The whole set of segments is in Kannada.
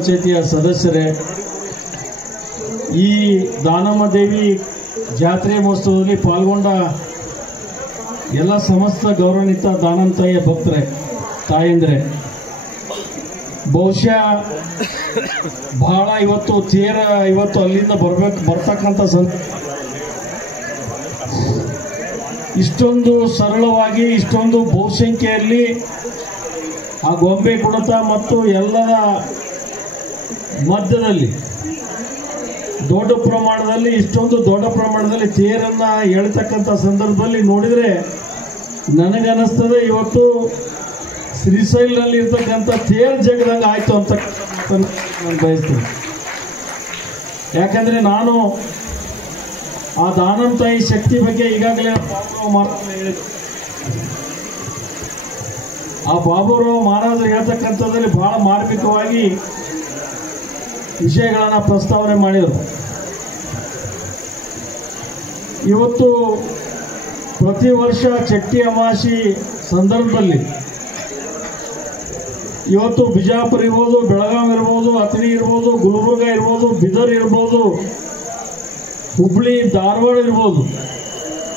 ಪಂಚಾಯತಿಯ ಸದಸ್ಯರೇ, ಈ ದಾನಮ್ಮ ದೇವಿ ಜಾತ್ರೆ ಮಹೋತ್ಸವದಲ್ಲಿ ಪಾಲ್ಗೊಂಡ ಎಲ್ಲ ಸಮಸ್ತ ಗೌರವಾನ್ವಿತ ದಾನಮ್ಮ ತಾಯಿಯ ಭಕ್ತರೇ, ತಾಯಂದ್ರೆ, ಬಹುಶಃ ಬಹಳ ಇವತ್ತು ಅಲ್ಲಿಂದ ಬರ್ತಕ್ಕಂಥ ಇಷ್ಟೊಂದು ಸರಳವಾಗಿ ಇಷ್ಟೊಂದು ಬಹುಸಂಖ್ಯೆಯಲ್ಲಿ ಆ ಗೊಂಬೆ ಕುಣಿತ ಮತ್ತು ಎಲ್ಲರ ಮಧ್ಯದಲ್ಲಿ ಇಷ್ಟೊಂದು ದೊಡ್ಡ ಪ್ರಮಾಣದಲ್ಲಿ ತೇರನ್ನ ಎಳ್ತಕ್ಕಂಥ ಸಂದರ್ಭದಲ್ಲಿ ನೋಡಿದ್ರೆ ನನಗನ್ನಿಸ್ತದೆ ಇವತ್ತು ಶ್ರೀಶೈಲದಲ್ಲಿ ಇರ್ತಕ್ಕಂಥ ತೇರ್ ಜಗದಂಗ ಆಯ್ತು ಅಂತ ನಾನು ಬಯಸ್ತೀನಿ. ಯಾಕಂದ್ರೆ ನಾನು ಆ ದಾನಮ್ಮ ತಾಯಿ ಶಕ್ತಿ ಬಗ್ಗೆ ಈಗಾಗಲೇ ಆ ಬಾಬುರಾವ್ ಮಹಾರಾಜರು ಹೇಳ್ತಕ್ಕಂಥದ್ರಲ್ಲಿ ಬಹಳ ಮಾರ್ಮಿಕವಾಗಿ ವಿಷಯಗಳನ್ನ ಪ್ರಸ್ತಾವನೆ ಮಾಡಿದರು. ಇವತ್ತು ಪ್ರತಿ ವರ್ಷ ಚಟ್ಟಿ ಅಮಾವಾಸ್ಯೆ ಸಂದರ್ಭದಲ್ಲಿ ಇವತ್ತು ಬಿಜಾಪುರ ಇರ್ಬೋದು, ಬೆಳಗಾವಿ ಇರ್ಬೋದು, ಅಥಣಿ ಇರ್ಬೋದು, ಗುಲ್ಬರ್ಗ ಇರ್ಬೋದು, ಬೀದರ್ ಇರ್ಬೋದು, ಹುಬ್ಳಿ ಧಾರವಾಡ ಇರ್ಬೋದು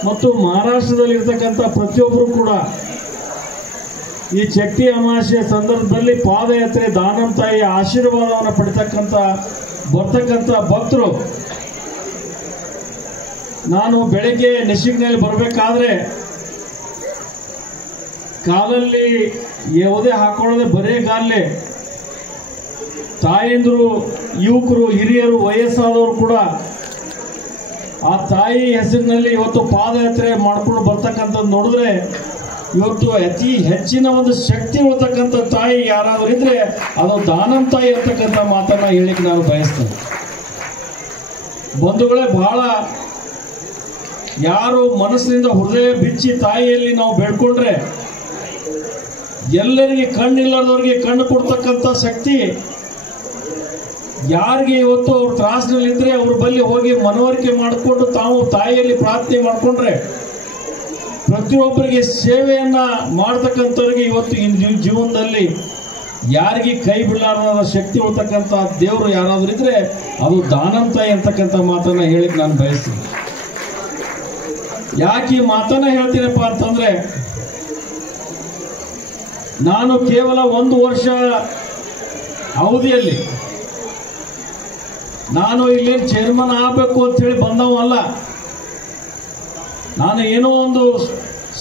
ಮತ್ತು ಮಹಾರಾಷ್ಟ್ರದಲ್ಲಿ ಇರ್ತಕ್ಕಂಥ ಪ್ರತಿಯೊಬ್ಬರು ಕೂಡ ಈ ಚಟ್ಟಿ ಅಮಾವಾಸ್ಯೆ ಸಂದರ್ಭದಲ್ಲಿ ಪಾದಯಾತ್ರೆ ದಾನಮ್ಮ ತಾಯಿಯ ಆಶೀರ್ವಾದವನ್ನು ಬರ್ತಕ್ಕಂಥ ಭಕ್ತರು. ನಾನು ಬೆಳಗ್ಗೆ ನೆಸಿಗ್ನಲ್ಲಿ ಬರಬೇಕಾದ್ರೆ ಕಾಲಲ್ಲಿ ಯಾವುದೇ ಹಾಕೊಳ್ಳದೆ ಬರೇ ಗಾಲೇ ತಾಯಂದ್ರು, ಯುವಕರು, ಹಿರಿಯರು, ವಯಸ್ಸಾದವರು ಕೂಡ ಆ ತಾಯಿ ಹೆಸರಿನಲ್ಲಿ ಇವತ್ತು ಪಾದಯಾತ್ರೆ ಮಾಡ್ಕೊಂಡು ಬರ್ತಕ್ಕಂಥದ್ದು ನೋಡಿದ್ರೆ ಇವತ್ತು ಅತಿ ಹೆಚ್ಚಿನ ಒಂದು ಶಕ್ತಿ ಇರತಕ್ಕಂಥ ತಾಯಿ ಯಾರಾದರೂ ಇದ್ರೆ ಅದು ದಾನಮ್ಮ ತಾಯಿ ಅಂತಕ್ಕಂಥ ಮಾತನ್ನ ಹೇಳಿಕ್ಕೆ ನಾನು ಬಯಸ್ತೇನೆ. ಬಂಧುಗಳೇ, ಬಹಳ ಯಾರು ಮನಸ್ಸಿನಿಂದ ಹೃದಯ ಬಿಚ್ಚಿ ತಾಯಿಯಲ್ಲಿ ನಾವು ಬೇಡ್ಕೊಂಡ್ರೆ ಎಲ್ಲರಿಗೆ ಕಣ್ಣಿಲ್ಲದವ್ರಿಗೆ ಕಣ್ಣು ಕೊಡ್ತಕ್ಕಂಥ ಶಕ್ತಿ ಯಾರಿಗೆ ಇವತ್ತು ಅವ್ರ ತ್ರಾಸಿನಲ್ಲಿದ್ರೆ ಅವ್ರ ಬಳಿ ಹೋಗಿ ಮನವರಿಕೆ ಮಾಡಿಕೊಂಡು ತಾವು ತಾಯಿಯಲ್ಲಿ ಪ್ರಾರ್ಥನೆ ಮಾಡಿಕೊಂಡ್ರೆ ಪ್ರತಿಯೊಬ್ಬರಿಗೆ ಸೇವೆಯನ್ನ ಮಾಡ್ತಕ್ಕಂಥವ್ರಿಗೆ ಇವತ್ತು ಈ ಜೀವನದಲ್ಲಿ ಯಾರಿಗೆ ಕೈ ಬಿಡಲಾರದ ಶಕ್ತಿ ಇರ್ತಕ್ಕಂಥ ದೇವರು ಯಾರಾದ್ರೂ ಇದ್ರೆ ಅದು ದಾನಮ್ಮ ತಾಯಿ ಅಂತಕ್ಕಂಥ ಮಾತನ್ನ ಹೇಳಿಕ್ ನಾನು ಬಯಸ್ತೀನಿ. ಯಾಕೆ ಈ ಮಾತನ್ನ ಹೇಳ್ತೀನಪ್ಪ ಅಂತಂದ್ರೆ, ನಾನು ಕೇವಲ 1 ವರ್ಷ ಅವಧಿಯಲ್ಲಿ ನಾನು ಇಲ್ಲಿ ಚೇರ್ಮನ್ ಆಗಬೇಕು ಅಂತ ಹೇಳಿ ಬಂದವಲ್ಲ. ನಾನು ಏನೋ ಒಂದು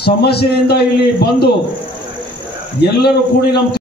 ಸಮಸ್ಯೆಯಿಂದ ಇಲ್ಲಿ ಬಂದು ಎಲ್ಲರೂ ಕೂಡಿ ನಮ್ಮ